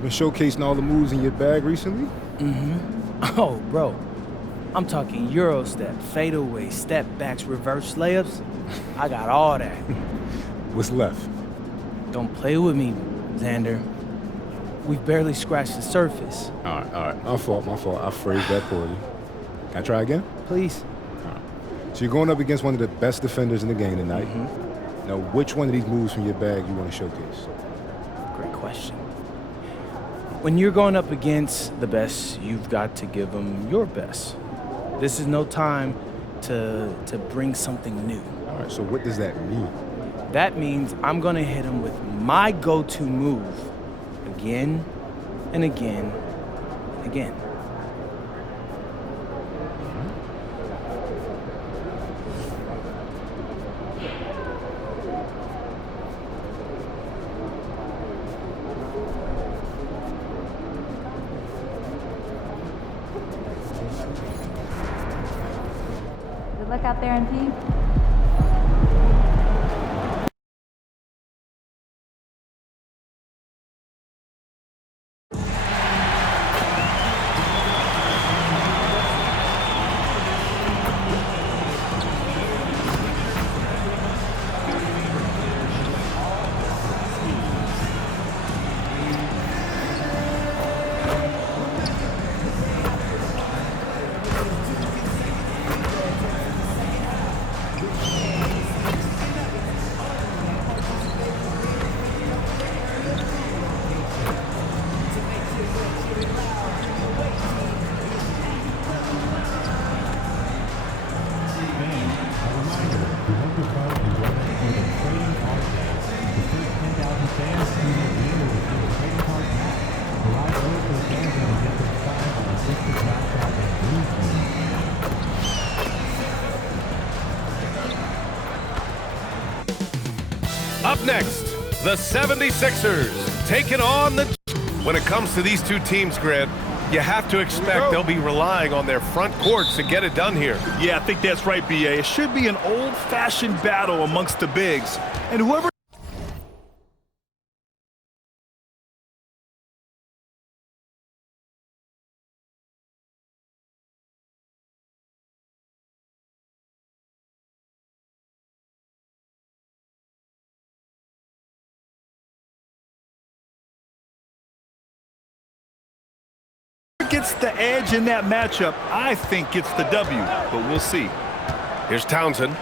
You been showcasing all the moves in your bag recently? Oh, bro. I'm talking Euro step, fadeaway, step backs, reverse layups. I got all that. What's left? Don't play with me, Xander. We've barely scratched the surface. All right. My fault. I phrased that poorly. Can I try again? Please. So you're going up against one of the best defenders in the game tonight. Now, which one of these moves from your bag you want to showcase? Great question. When you're going up against the best, you've got to give them your best. This is no time to bring something new. All right, so what does that mean? That means I'm going to hit them with my go-to move again and again and again. Good luck out there, MP. Up next, the 76ers taking on the... When it comes to these two teams, Grant, you have to expect they'll be relying on their front courts to get it done here. Yeah, I think that's right, B.A. It should be an old-fashioned battle amongst the bigs. And whoever... gets the edge in that matchup, I think gets the W, but we'll see. Here's Townsend.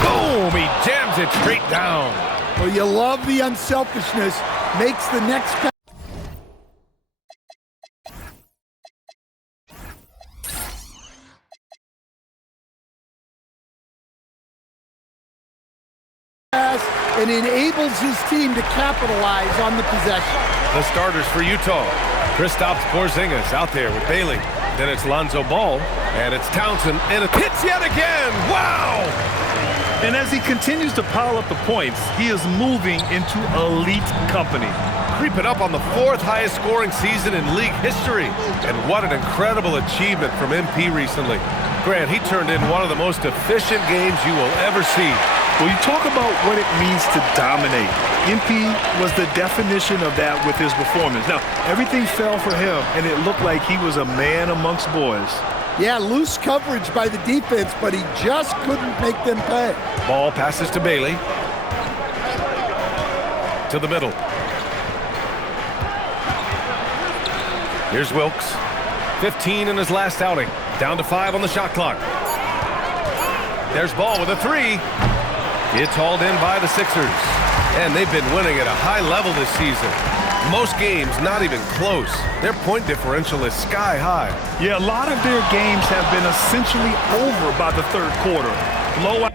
Boom! He jams it straight down. Well, you love the unselfishness. Makes the next pass and enables his team to capitalize on the possession. The starters for Utah. Kristaps Porzingis out there with Bailey. Then it's Lonzo Ball, and it's Townsend, and it hits yet again. Wow! And as he continues to pile up the points, he is moving into elite company. Creeping up on the fourth highest scoring season in league history. And what an incredible achievement from MP recently. Grant, he turned in one of the most efficient games you will ever see. Well, you talk about what it means to dominate. MP was the definition of that with his performance. Now, everything fell for him, and it looked like he was a man amongst boys. Yeah, loose coverage by the defense, but he just couldn't make them pay. Ball passes to Bailey. To the middle. Here's Wilkes. 15 in his last outing. Down to 5 on the shot clock. There's Ball with a 3. It's hauled in by the Sixers. And they've been winning at a high level this season. Most games not even close. Their point differential is sky high. Yeah, a lot of their games have been essentially over by the third quarter. Blowout.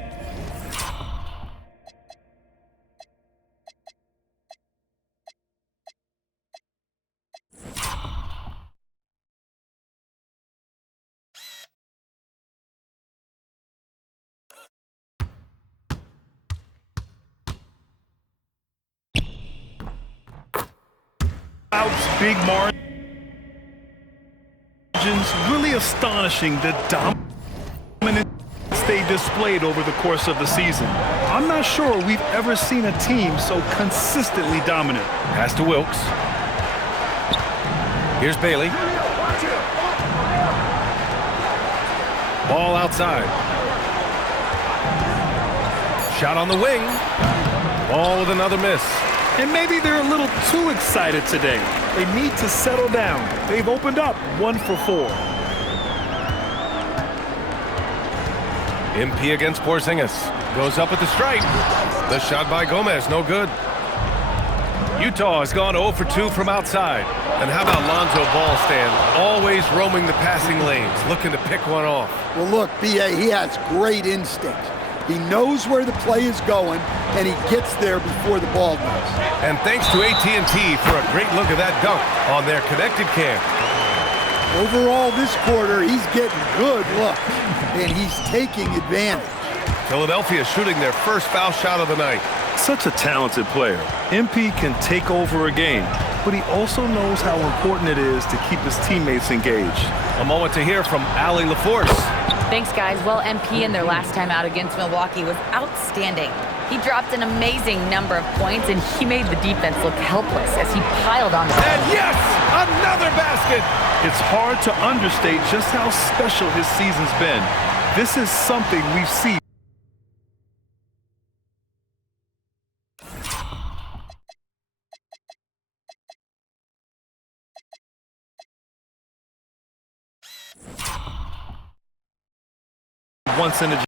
Big margins, really astonishing the dominance they displayed over the course of the season. I'm not sure we've ever seen a team so consistently dominant. Pass to Wilkes. Here's Bailey. Ball outside. Shot on the wing. Ball with another miss. And maybe they're a little too excited today. They need to settle down. They've opened up 1 for 4. MP against Porzingis. Goes up at the stripe. The shot by Gomez, no good. Utah has gone 0 for 2 from outside. And how about Lonzo Ball, Stan? Always roaming the passing lanes, looking to pick one off. Well, look, B.A., he has great instinct. He knows where the play is going, and he gets there before the ball does. And thanks to AT&T for a great look at that dunk on their connected cam. Overall, this quarter, he's getting good looks, and he's taking advantage. Philadelphia shooting their first foul shot of the night. Such a talented player. MP can take over a game, but he also knows how important it is to keep his teammates engaged. A moment to hear from Allie LaForce. Thanks, guys. Well, MP in their last time out against Milwaukee was outstanding. He dropped an amazing number of points, and he made the defense look helpless as he piled on them. And yes, another basket. It's hard to understate just how special his season's been. This is something we've seen. Once in a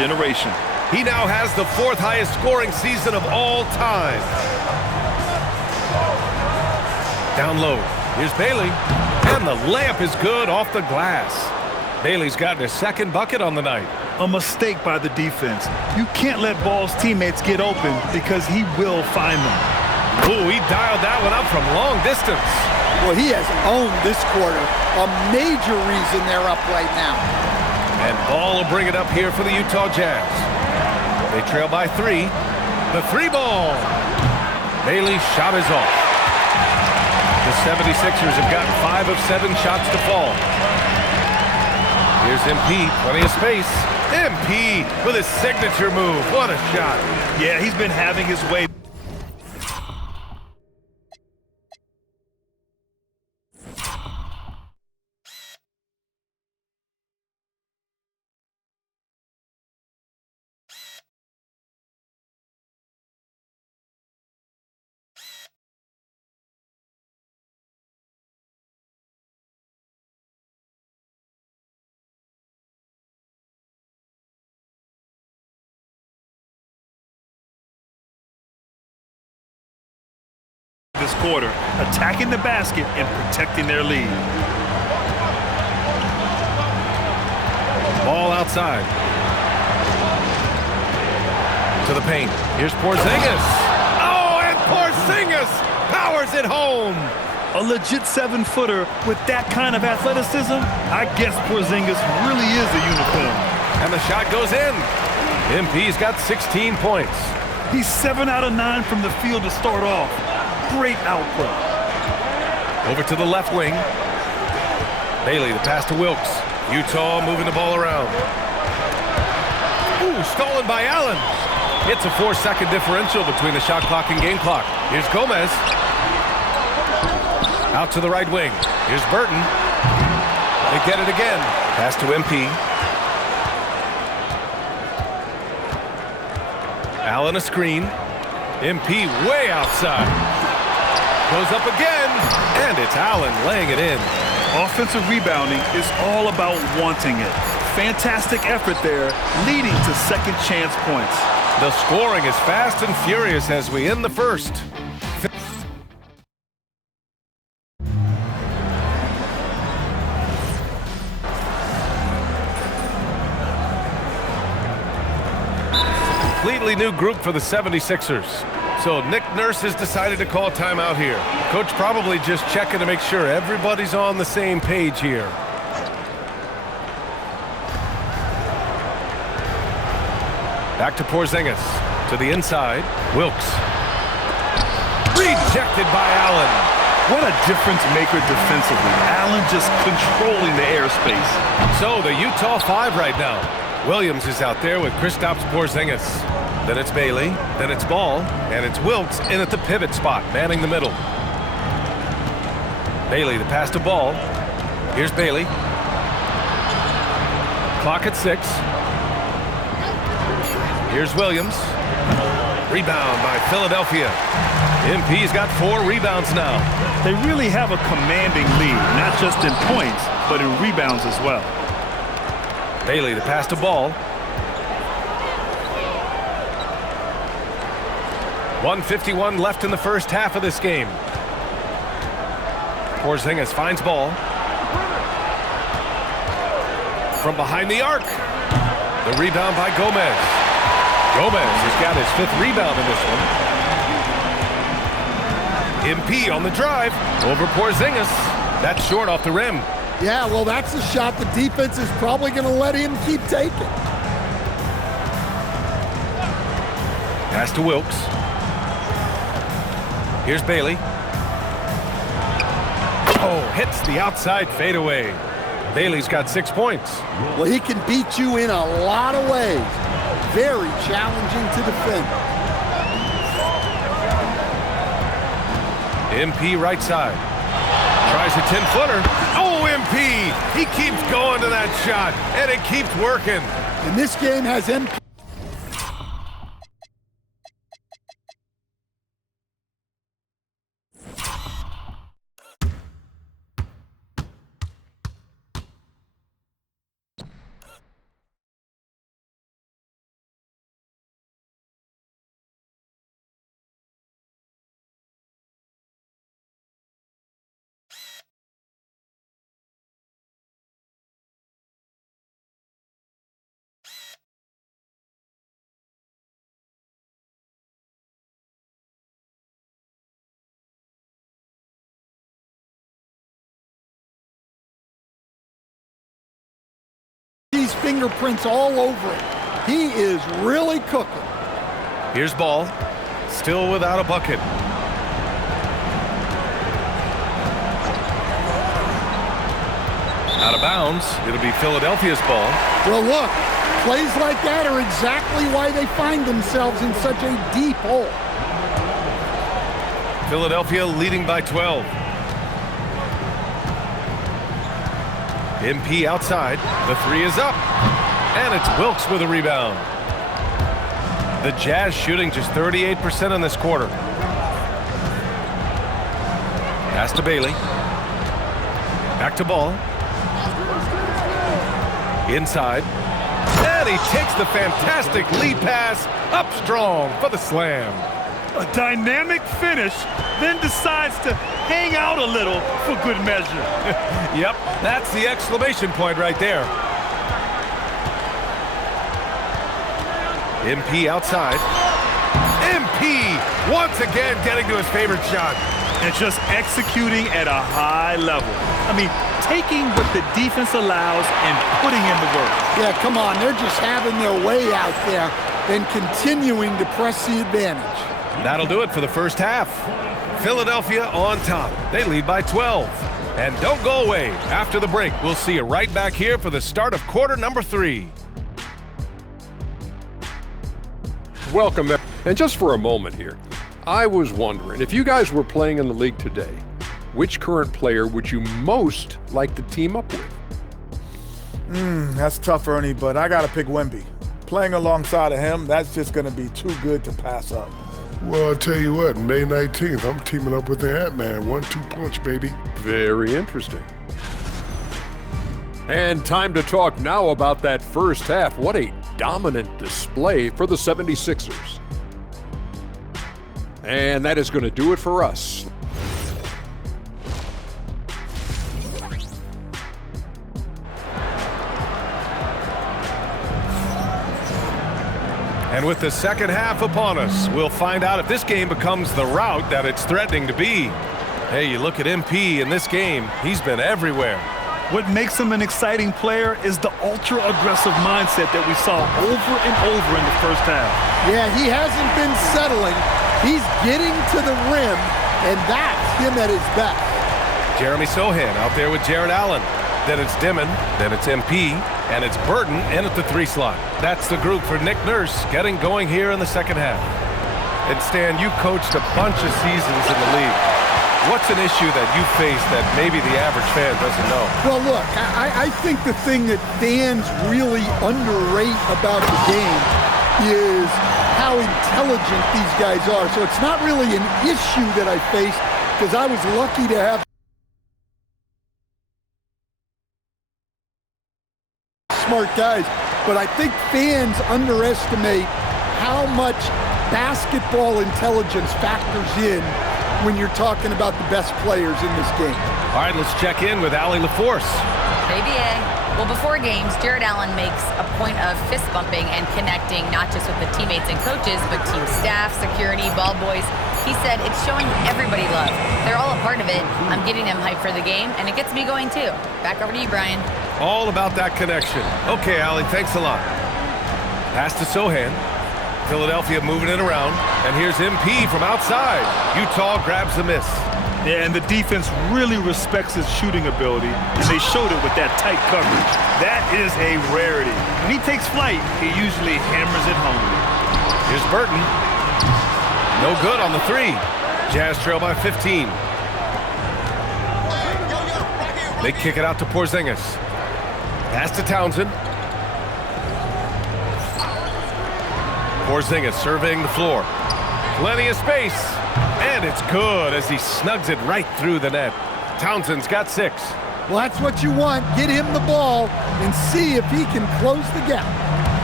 generation. He now has the 4th highest scoring season of all time. Down low. Here's Bailey. And the layup is good off the glass. Bailey's gotten his 2nd bucket on the night. A mistake by the defense. You can't let Ball's teammates get open because he will find them. Ooh, he dialed that one up from long distance. Well, he has owned this quarter. A major reason they're up right now. And Ball will bring it up here for the Utah Jazz. They trail by 3. The 3-ball. Bailey's shot is off. The 76ers have gotten 5 of 7 shots to fall. Here's MP, plenty of space. MP with his signature move. What a shot. Yeah, he's been having his way. This quarter, attacking the basket and protecting their lead. Ball outside. To the paint. Here's Porzingis. Oh, and Porzingis powers it home. A legit 7-footer with that kind of athleticism, I guess Porzingis really is a unicorn. And the shot goes in. MP's got 16 points. He's 7 out of 9 from the field to start off. Great output. Over to the left wing. Bailey, the pass to Wilkes. Utah moving the ball around. Ooh, stolen by Allen. It's a 4-second differential between the shot clock and game clock. Here's Gomez. Out to the right wing. Here's Burton. They get it again. Pass to MP. Allen a screen. MP way outside. Goes up again, and it's Allen laying it in. Offensive rebounding is all about wanting it. Fantastic effort there, leading to second chance points. The scoring is fast and furious as we end the first. Completely new group for the 76ers. So Nick Nurse has decided to call timeout here. Coach probably just checking to make sure everybody's on the same page here. Back to Porzingis. To the inside. Wilkes. Rejected by Allen. What a difference maker defensively. Allen just controlling the airspace. So the Utah 5 right now. Williams is out there with Kristaps Porzingis. Then it's Bailey, then it's Ball, and it's Wilkes in at the pivot spot, manning the middle. Bailey, the pass to Ball. Here's Bailey. Clock at 6. Here's Williams. Rebound by Philadelphia. MP's got 4 rebounds now. They really have a commanding lead, not just in points, but in rebounds as well. Bailey, the pass to Ball. 1:51 left in the first half of this game. Porzingis finds Ball. From behind the arc. The rebound by Gomez. Gomez has got his 5th rebound in this one. MP on the drive. Over Porzingis. That's short off the rim. Yeah, well, that's a shot the defense is probably going to let him keep taking. Pass to Wilkes. Here's Bailey. Oh, hits the outside fadeaway. Bailey's got 6 points. Well, he can beat you in a lot of ways. Very challenging to defend. MP right side. Tries a 10-footer. Oh, MP! He keeps going to that shot, and it keeps working. And this game has MP. Fingerprints all over it. He is really cooking. Here's Ball. Still without a bucket. Out of bounds. It'll be Philadelphia's ball. Well, look, plays like that are exactly why they find themselves in such a deep hole. Philadelphia leading by 12. MP outside. The 3 is up. And it's Wilkes with a rebound. The Jazz shooting just 38% in this quarter. Pass to Bailey. Back to Ball. Inside. And he takes the fantastic lead pass up strong for the slam. A dynamic finish, then decides to hang out a little for good measure. Yep, that's the exclamation point right there. MP outside. MP once again getting to his favorite shot. And just executing at a high level. I mean, taking what the defense allows and putting in the work. Yeah, come on, they're just having their way out there and continuing to press the advantage. That'll do it for the first half. Philadelphia on top. They lead by 12. And don't go away. After the break, we'll see you right back here for the start of quarter number 3. Welcome back. And just for a moment here, I was wondering, if you guys were playing in the league today, which current player would you most like to team up with? That's tough, Ernie, but I got to pick Wemby. Playing alongside of him, that's just going to be too good to pass up. Well, I'll tell you what, May 19th, I'm teaming up with the Ant-Man. 1-2 punch, baby. Very interesting. And time to talk now about that first half. What a dominant display for the 76ers. And that is going to do it for us. And with the second half upon us, we'll find out if this game becomes the rout that it's threatening to be. Hey, you look at MP in this game, he's been everywhere. What makes him an exciting player is the ultra-aggressive mindset that we saw over and over in the first half. Yeah, he hasn't been settling. He's getting to the rim and that's him at his best. Jeremy Sohan out there with Jared Allen. Then it's Dimon, then it's MP, and it's Burton in at the 3 slot. That's the group for Nick Nurse getting going here in the second half. And Stan, you coached a bunch of seasons in the league. What's an issue that you face that maybe the average fan doesn't know? Well, look, I think the thing that fans really underrate about the game is how intelligent these guys are. So it's not really an issue that I faced because I was lucky to have smart guys. But I think fans underestimate how much basketball intelligence factors in when you're talking about the best players in this game. All right, let's check in with Allie LaForce. Baby A. Well, before games, Jared Allen makes a point of fist bumping and connecting not just with the teammates and coaches, but team staff, security, ball boys. He said it's showing everybody love. They're all a part of it. I'm getting them hyped for the game, and it gets me going too. Back over to you, Brian. All about that connection. Okay, Allie, thanks a lot. Pass to Sohan. Philadelphia moving it around, and here's MP from outside. Utah grabs the miss. Yeah, and the defense really respects his shooting ability, and they showed it with that tight coverage. That is a rarity. When he takes flight, he usually hammers it home. Here's Burton. No good on the 3. Jazz trail by 15. They kick it out to Porzingis. Pass to Townsend. Porzingis surveying the floor. Plenty of space. And it's good as he snugs it right through the net. Townsend's got 6. Well, that's what you want. Get him the ball and see if he can close the gap.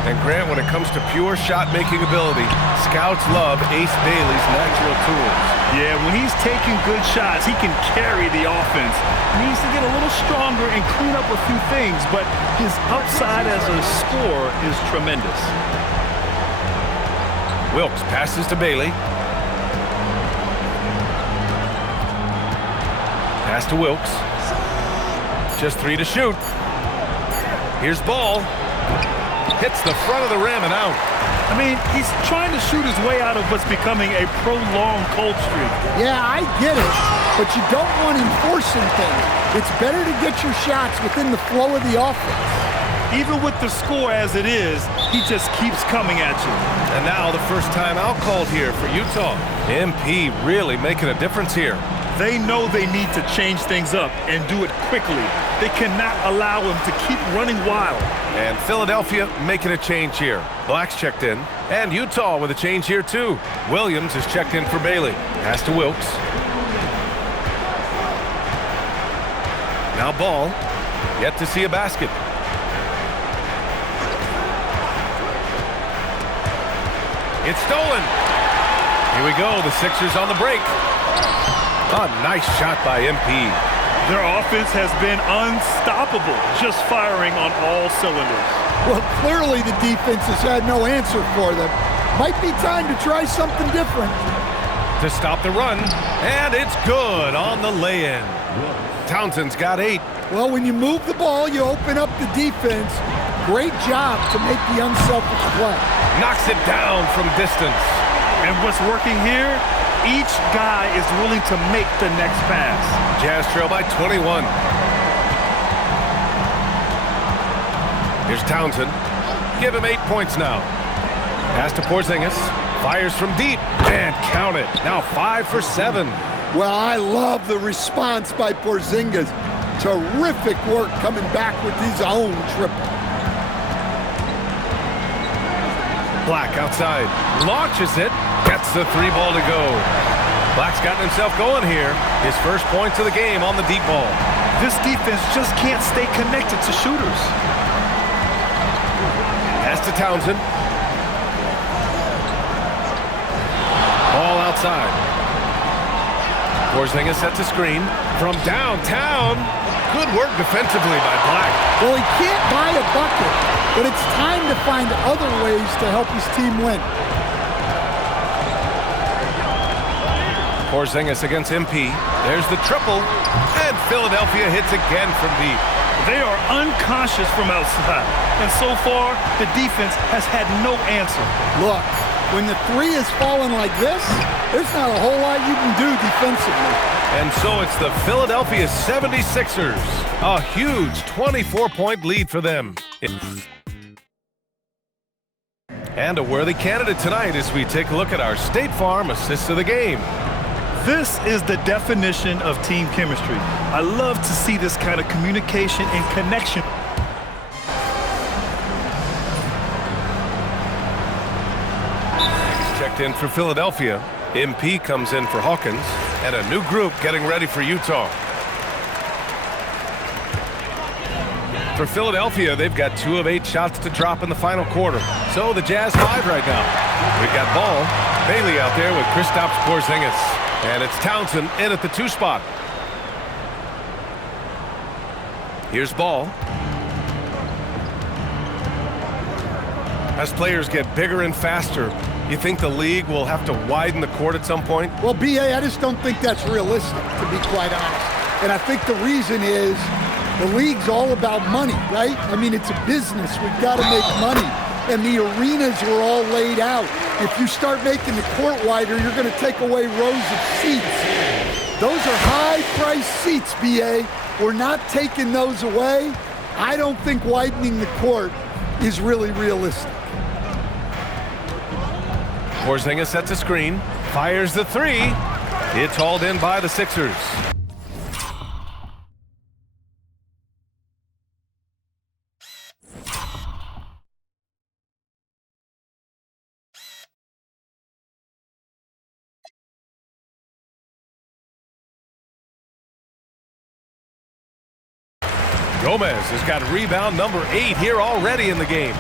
And Grant, when it comes to pure shot-making ability, scouts love Ace Bailey's natural tools. Yeah, when he's taking good shots, he can carry the offense. He needs to get a little stronger and clean up a few things, but his upside as a scorer is tremendous. Wilkes passes to Bailey. Pass to Wilkes. Just 3 to shoot. Here's Ball. Hits the front of the rim and out. I mean, he's trying to shoot his way out of what's becoming a prolonged cold streak. Yeah, I get it, but you don't want him forcing things. It's better to get your shots within the flow of the offense. Even with the score as it is, he just keeps coming at you. And now the first time out called here for Utah. MP really making a difference here. They know they need to change things up and do it quickly. They cannot allow him to keep running wild. And Philadelphia making a change here. Black's checked in, and Utah with a change here too. Williams is checked in for Bailey. Pass to Wilkes. Now Ball, yet to see a basket. It's stolen. Here we go, the Sixers on the break. A nice shot by MP. Their offense has been unstoppable, just firing on all cylinders. Well, clearly the defense has had no answer for them. Might be time to try something different. To stop the run, and it's good on the lay-in. Townsend's got 8. Well, when you move the ball, you open up the defense. Great job to make the unselfish play. Knocks it down from distance. And what's working here? Each guy is willing to make the next pass. Jazz trail by 21. Here's Townsend. Give him 8 points now. Pass to Porzingis. Fires from deep. And count it. Now 5 for 7. Well, I love the response by Porzingis. Terrific work coming back with his own triple. Black outside. Launches it. Gets the 3 ball to go. Black's gotten himself going here. His first points of the game on the deep ball. This defense just can't stay connected to shooters. Pass to Townsend. Ball outside. Porzingis sets a screen from downtown. Good work defensively by Black. Well, he can't buy a bucket, but it's time to find other ways to help his team win. Porzingis against MP. There's the triple, and Philadelphia hits again from deep. They are unconscious from outside, and so far, the defense has had no answer. Look, when the three is falling like this, there's not a whole lot you can do defensively. And so it's the Philadelphia 76ers. A huge 24-point lead for them. And a worthy candidate tonight as we take a look at our State Farm Assist of the Game. This is the definition of team chemistry. I love to see this kind of communication and connection. He's checked in for Philadelphia. MP comes in for Hawkins. And a new group getting ready for Utah. For Philadelphia, they've got 2 of 8 shots to drop in the final quarter. So the Jazz 5 right now. We've got Ball, Bailey out there with Kristaps Porzingis. And it's Townsend in at the 2 spot. Here's Ball. As players get bigger and faster, you think the league will have to widen the court at some point? Well, B.A., I just don't think that's realistic, to be quite honest. And I think the reason is the league's all about money, right? I mean, it's a business. We've got to make money. And the arenas are all laid out. If you start making the court wider, you're going to take away rows of seats. Those are high-priced seats, B.A. We're not taking those away. I don't think widening the court is really realistic. Porzingis sets a screen, fires the 3. It's hauled in by the Sixers. Gomez has got rebound number 8 here already in the game.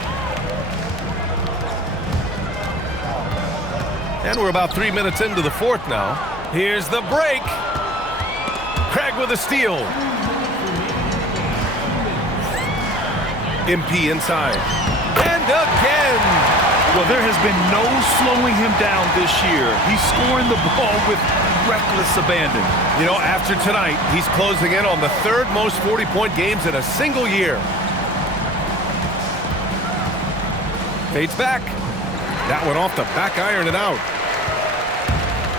And we're about 3 minutes into the fourth now. Here's the break. Craig with a steal. MP inside. And again. Well, there has been no slowing him down this year. He's scoring the ball with reckless abandon. You know, after tonight, he's closing in on the 3rd most 40-point games in a single year. Fades back. That one off the back iron and out.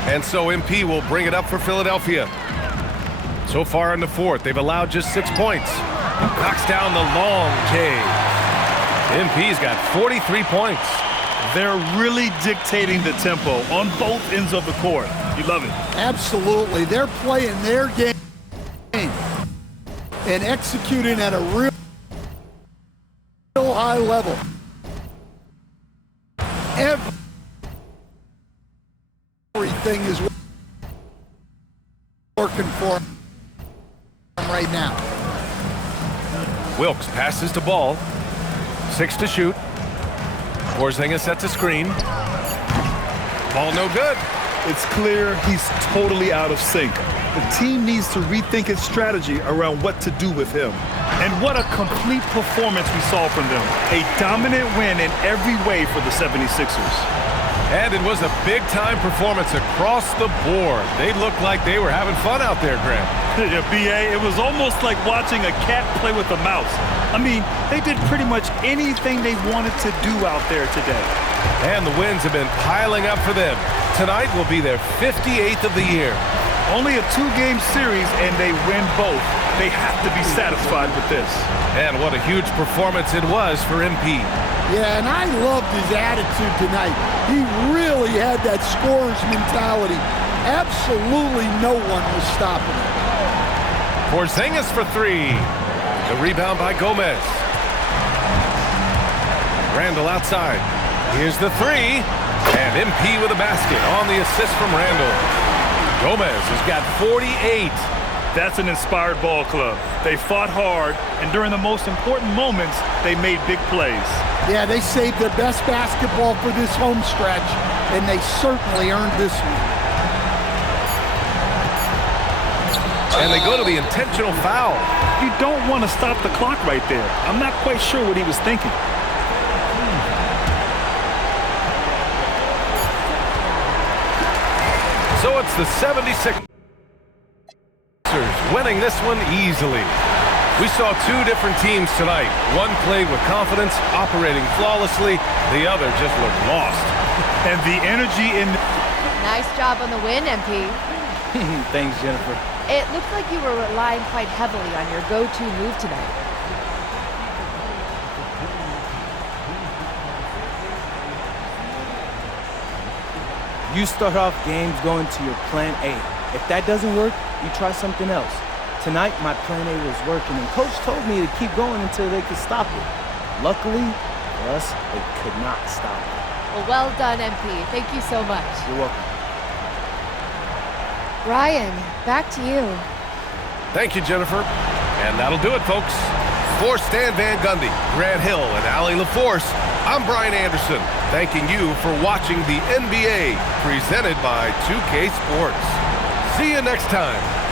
And so MP will bring it up for Philadelphia. So far in the fourth, they've allowed just 6 points. Knocks down the long J. MP's got 43 points. They're really dictating the tempo on both ends of the court. You love it. Absolutely. They're playing their game and executing at a real high level. Everything is working for them right now. Wilkes passes to Ball. 6 to shoot. Porzingis sets a screen. Ball no good. It's clear he's totally out of sync. The team needs to rethink its strategy around what to do with him. And what a complete performance we saw from them. A dominant win in every way for the 76ers. And it was a big-time performance across the board. They looked like they were having fun out there, Grant. Yeah, B.A., it was almost like watching a cat play with a mouse. I mean, they did pretty much anything they wanted to do out there today. And the wins have been piling up for them. Tonight will be their 58th of the year. Only a 2-game series, and they win both. They have to be satisfied with this. And what a huge performance it was for MP. Yeah, and I loved his attitude tonight. He really had that scorer's mentality. Absolutely no one was stopping him. Porzingis for 3. The rebound by Gomez. Randall outside. Here's the 3. And MP with a basket on the assist from Randall. Gomez has got 48. That's an inspired ball club. They fought hard, and during the most important moments, they made big plays. Yeah, they saved their best basketball for this home stretch, and they certainly earned this one. And they go to the intentional foul. You don't want to stop the clock right there. I'm not quite sure what he was thinking. So it's the 76ers winning this one easily. We saw 2 different teams tonight. One played with confidence, operating flawlessly. The other just looked lost. And the energy in Nice job on the win, MP. Thanks, Jennifer. It looks like you were relying quite heavily on your go-to move tonight. You start off games going to your plan A. If that doesn't work, you try something else. Tonight, my plan A was working, and Coach told me to keep going until they could stop it. Luckily for us, they could not stop it. Well done, MP. Thank you so much. You're welcome. Ryan, back to you. Thank you, Jennifer. And that'll do it, folks. For Stan Van Gundy, Grant Hill, and Allie LaForce, I'm Brian Anderson, thanking you for watching the NBA presented by 2K Sports. See you next time.